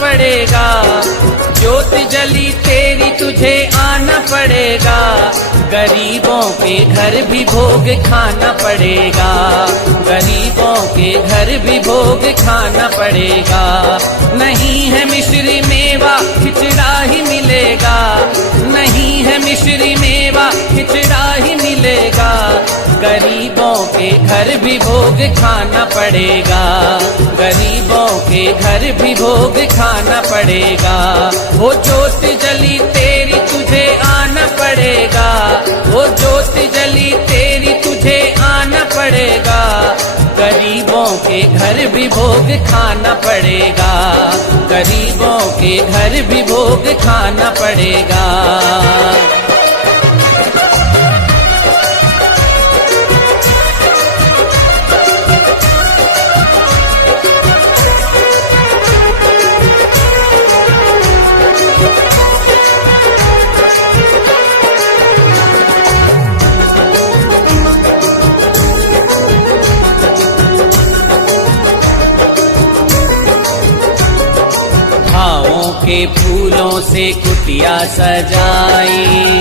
पड़ेगा। ज्योत जली तेरी तुझे आना पड़ेगा। गरीबों के घर भी भोग खाना पड़ेगा। गरीबों के घर भी भोग खाना पड़ेगा। नहीं है मिश्री मेवा खिचड़ा ही मिलेगा। नहीं है मिश्री मेवा खिचड़ा ही मिलेगा। गरीबों के घर भी भोग खाना पड़ेगा। गरीबों के घर भी भोग खाना पड़ेगा। वो ज्योत जली तेरी तुझे आना पड़ेगा। वो ज्योत जली तेरी तुझे आना पड़ेगा। गरीबों के घर भी भोग खाना पड़ेगा। गरीबों के घर भी भोग खाना पड़ेगा। भावों के फूलों से कुटिया सजाई।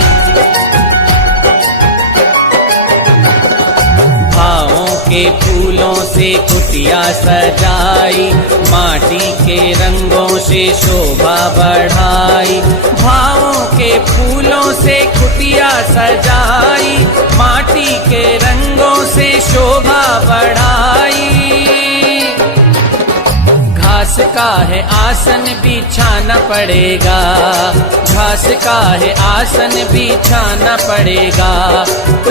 भावों के फूलों से कुटिया सजाई। माटी के रंगों से शोभा बढ़ाई। भावों के फूलों से कुटिया सजाई। माटी के रंगों से शोभा बढ़ाई। घास का है आसन बिछाना पड़ेगा। घास का है आसन बिछाना पड़ेगा।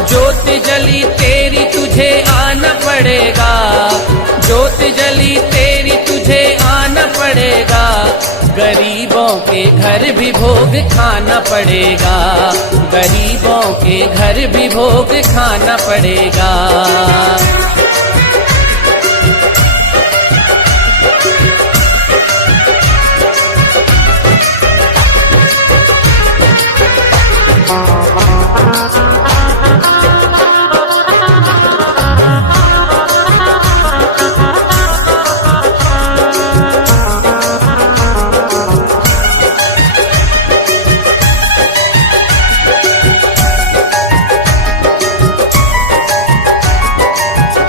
ज्योत जली तेरी तुझे आना पड़ेगा। ज्योत जली तेरी तुझे आना पड़ेगा। गरीबों के घर भी भोग खाना पड़ेगा। गरीबों के घर भी भोग खाना पड़ेगा।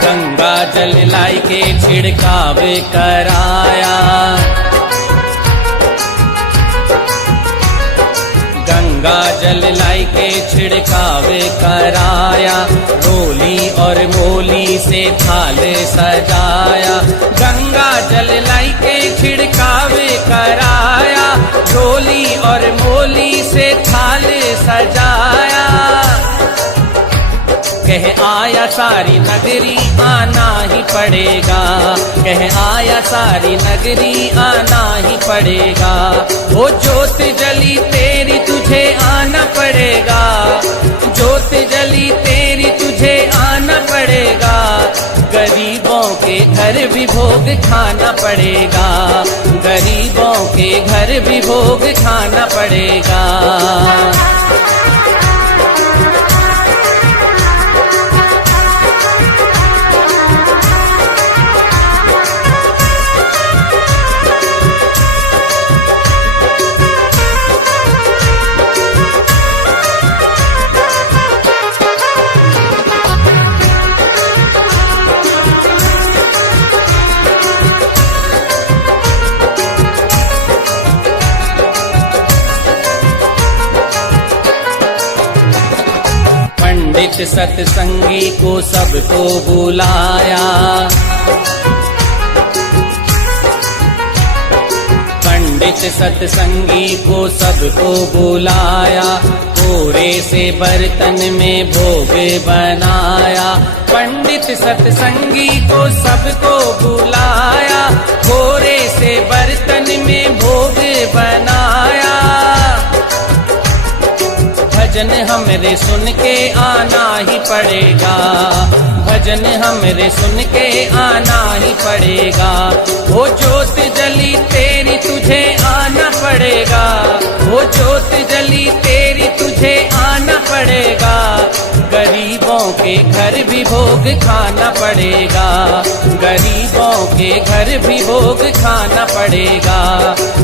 गंगा जल लाई के छिड़काव कराया। गंगा जल लाई के छिड़काव कराया। रोली और मोली से थाल सजाया। गंगा जल लाई के छिड़काव कराया। रोली और मोली से थाल सजाया। कह आया सारी नगरी आना ही पड़ेगा। कह आया सारी नगरी आना ही पड़ेगा। वो ज्योत जली तेरी तुझे आना पड़ेगा। ज्योत जली तेरी तुझे आना पड़ेगा। गरीबों के घर भी भोग खाना पड़ेगा। गरीबों के घर भी भोग खाना पड़ेगा। पंडित सत्संगी को सबको बुलाया। पंडित सत्संगी को सबको बुलाया। कोरे से बर्तन में भोग बनाया। पंडित सत्संगी को सबको बुलाया। कोरे से बर्तन में भोग बनाया। भजन हमरे सुन के आना ही पड़ेगा। भजन हमरे सुन के आना ही पड़ेगा। वो ज्योत जली तेरी तुझे आना पड़ेगा। वो ज्योत जली तेरी तुझे आना पड़ेगा। गरीबों के घर भी भोग खाना पड़ेगा, गरीबों के घर भी भोग खाना पड़ेगा।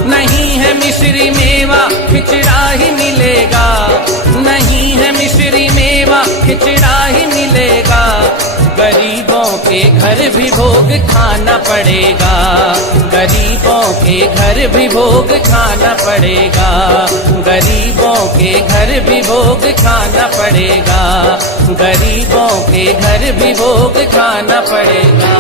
नहीं है मिश्री मेवा खिचड़ा ही मिलेगा, नहीं है मिश्री मेवा खिचड़ा ही मिलेगा, गरीबों के घर भी भोग खाना पड़ेगा, गरीबों के घर भी भोग खाना पड़ेगा, गरीबों के घर भी भोग खाना पड़ेगा, गरीबों के घर भी भोग खाना पड़ेगा।